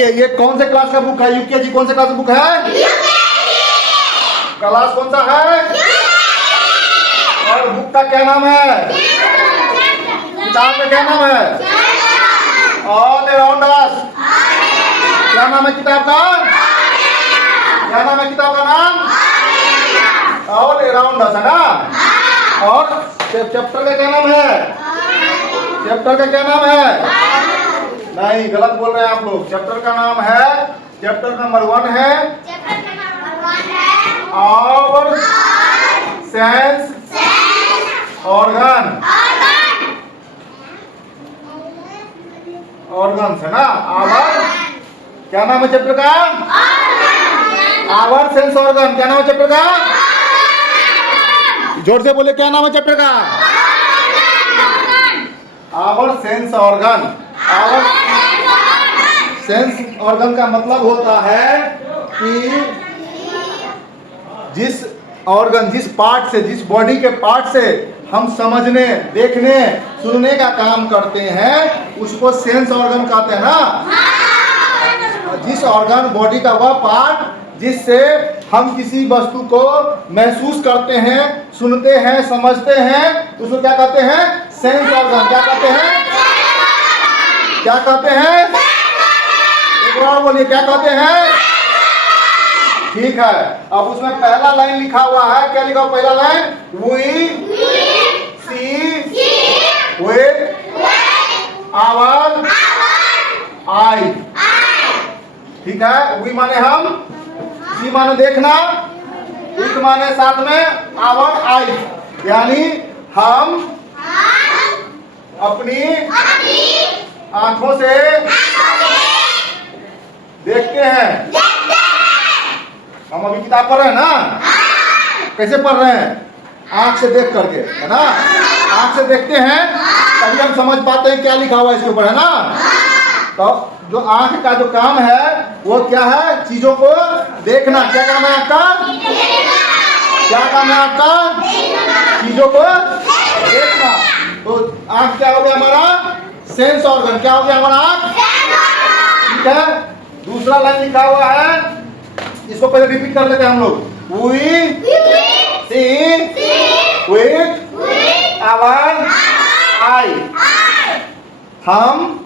बताइए ये कौन से क्लास का बुक है? यूकेजी। कौन से क्लास का बुक है? क्लास कौन सा है? और बुक का क्या नाम है? किताब का क्या नाम है? All around us. क्या नाम है किताब का? क्या नाम है किताब का नाम? ऑल अराउंड अस है ना। और चैप्टर का क्या नाम है? चैप्टर का क्या नाम है? नहीं, गलत बोल रहे हैं आप लोग। चैप्टर का नाम है, चैप्टर नंबर 1 है आवर सेंस ऑर्गन। ऑर्गन्स है ना। आवर क्या नाम है चैप्टर का? Our sense organ. क्या नाम है चैप्टर का? जोर से बोले, क्या नाम है चैप्टर का? Our sense organ. Our sense organ का मतलब होता है कि जिस ऑर्गन, जिस पार्ट से, जिस बॉडी के पार्ट से हम समझने, देखने, सुनने का काम करते हैं उसको सेंस ऑर्गन कहते हैं ना। जिस ऑर्गन, बॉडी का वह पार्ट जिससे हम किसी वस्तु को महसूस करते हैं, सुनते हैं, समझते हैं, उसको क्या कहते हैं? Sense organ. क्या कहते हैं? क्या कहते हैं? एक बार बोलिए, क्या कहते हैं? ठीक है। अब उसमें पहला लाइन लिखा हुआ है, क्या लिखा हुआ पहला line? We see with our eye. ठीक है। वी माने हम, सी माने देखना, विद माने साथ में, आवर आई यानी हम अपनी आंखों से देखते हैं। हम अभी किताब पढ़ रहे हैं ना, कैसे पढ़ रहे हैं? आंख से देख करके, है ना। आंख से देखते हैं तभी हम समझ पाते हैं क्या लिखा हुआ है इसके ऊपर, है ना। तो जो आंख का जो काम है वो क्या है? चीजों को देखना। क्या काम है आपका? क्या काम है आपका? चीजों को देखना। तो आंख क्या हो गया हमारा? Sense organ. क्या हो गया हमारा आंख? ठीक है। दूसरा लाइन लिखा हुआ है, इसको पहले रिपीट कर लेते हैं हम लोग। वी सी विद आवर आई। हम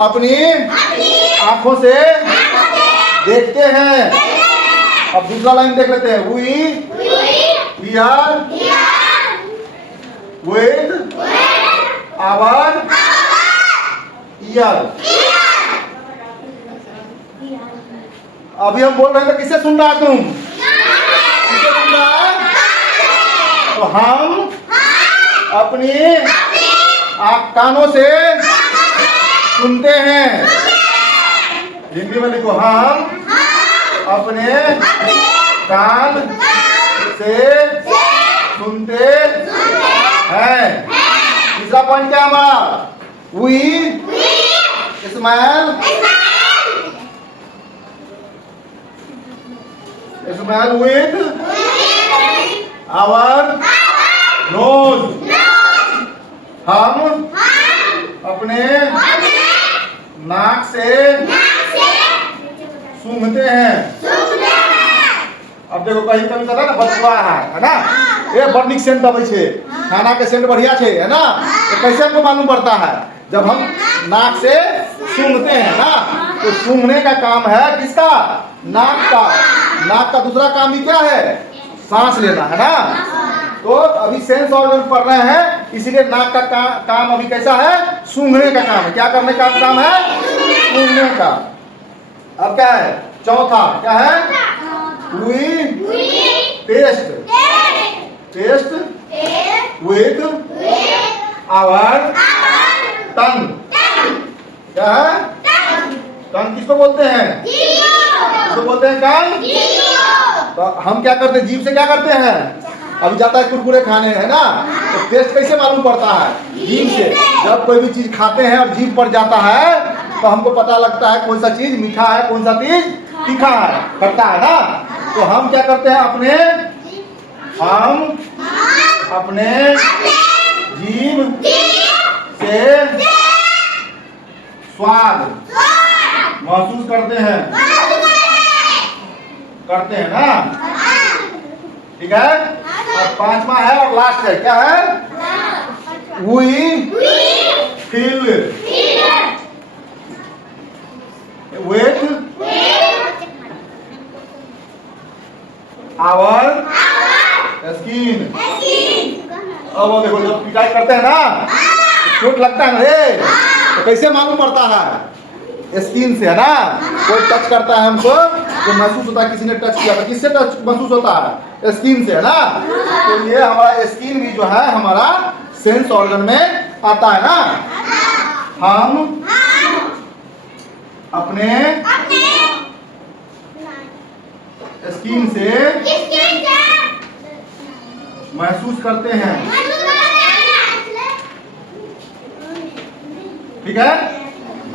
अपनी आंखों से देखते हैं। अब दूसरा लाइन देख लेते हैं। We are with our ear. अभी हम बोल रहे थे, किससे सुन रहा है तुम? किससे सुन रहा है? तो हम अपनी कानों से सुनते हैं। हिंदी में लिखो, हम अपने कान से सुनते हैं। तीसरा पॉइंट क्या हमारा? We smell with our nose। हम अपने नाक से सूंघते हैं। अब देखो कहीं कभी कहता ना बचवा है ना, ये बर्निक सेंट अबै छे, खाना के सेंट बढ़िया छे, है ना। तो कैसे हमको मालूम पड़ता है? जब हम नाक से सूंघते हैं ना, तो सूंघने का काम है किसका? नाक का। नाक का दूसरा काम भी क्या है? सांस लेना, है ना। तो अभी सेंस ऑर्गन पढ़ रहे हैं, इसीलिए नाक का काम अभी कैसा है? सूंघने का काम है। क्या करने का काम है? सूंघने का। अब क्या है? चौथा क्या है? We taste with our tongue. क्या है? टंग किसको बोलते हैं? किसको बोलते हैं? टंग। तो हम क्या करते हैं? जीभ से क्या करते हैं? अभी जाता है कुरकुरे खाने, है ना। तो टेस्ट कैसे मालूम पड़ता है? जीभ से। जब कोई भी चीज खाते हैं और जीभ पर जाता है तो हमको पता लगता है कौन सा चीज मीठा है, कौन सा चीज तीखा है, खट्टा है ना। तो हम क्या करते हैं? अपने जीभ से स्वाद महसूस करते हैं, करते हैं ना, ठीक है। और पांचवा है और लास्ट है, क्या है? We feel with our skin। अब वो देखो जब पिटाई करते हैं ना चोट लगता है ना रे, तो कैसे मालूम पड़ता है? स्किन से, है ना। कोई टच करता है हमको तो महसूस होता है किसी ने टच किया, तो किससे टच महसूस होता है? स्किन से, है ना। तो ये हमारा स्किन भी जो है हमारा सेंस ऑर्गन में आता है ना। हम अपने स्किन से महसूस करते हैं, ठीक है।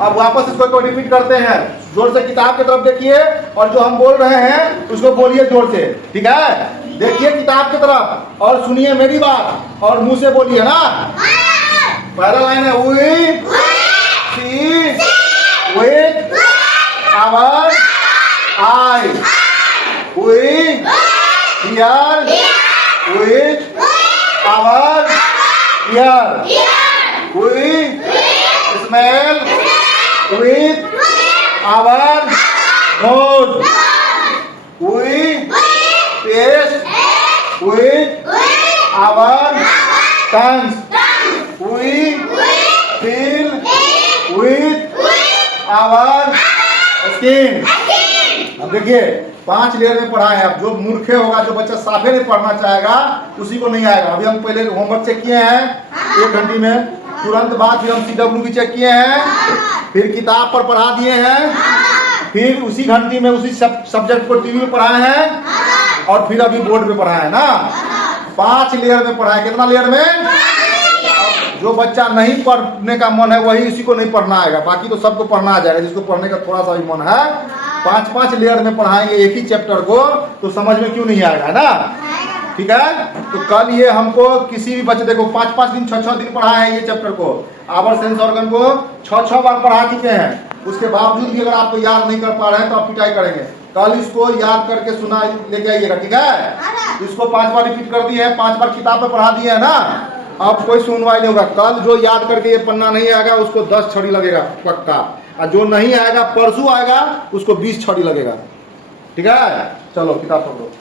अब वापस इसको रिपीट करते हैं, जोर से किताब की तरफ देखिए और जो हम बोल रहे हैं उसको बोलिए जोर से, ठीक है। देखिए किताब की तरफ और सुनिए मेरी बात और मुंह से बोलिए ना। पहला लाइन है we see with our eye, we hear with our ear, we smell with our nose, we taste with our tongues, we feel with our skin। अब देखिए 5 लेयर में पढ़ा है। अब जो मूर्खे होगा, जो बच्चा साफे नहीं पढ़ना चाहेगा उसी को नहीं आएगा। अभी हम पहले होमवर्क चेक किए हैं 1 घंटे में, तुरंत बाद फिर हम CW भी चेक किए हैं, फिर किताब पर पढ़ा दिए हैं, फिर उसी घंटी में उसी सब्जेक्ट को टीवी में पढ़ाए हैं और फिर अभी बोर्ड पे पढ़ाए है ना। 5 लेयर में पढ़ाए। कितना लेयर में? जो बच्चा नहीं पढ़ने का मन है वही इसी को नहीं पढ़ना आएगा, बाकी तो सबको पढ़ना आ जाएगा। जिसको पढ़ने का थोड़ा सा भी मन है 5-5 लेयर में पढ़ाएंगे एक ही चैप्टर को, तो समझ में क्यों नहीं आएगा, है ना, ठीक है। तो कल ये हमको किसी भी बच्चे को 5-5 दिन 6-6 दिन पढ़ाए हैं ये चैप्टर को। आवर सेंस ऑर्गन को 6-6 बार पढ़ा चुके हैं। उसके बावजूद भी अगर आपको याद नहीं कर पा रहे हैं तो आप पिटाई करेंगे। कल इसको याद करके सुना लेके आइएगा, ठीक है। इसको 5 बार रिपीट कर दिए हैं, 5 बार किताब पे पढ़ा दिए है ना। अब कोई सुनवाई नहीं होगा। कल जो याद करके ये पन्ना नहीं आएगा उसको 10 छड़ी लगेगा पक्का, और जो नहीं आएगा परसों आएगा उसको 20 छड़ी लगेगा, ठीक है। चलो किताब पढ़ो।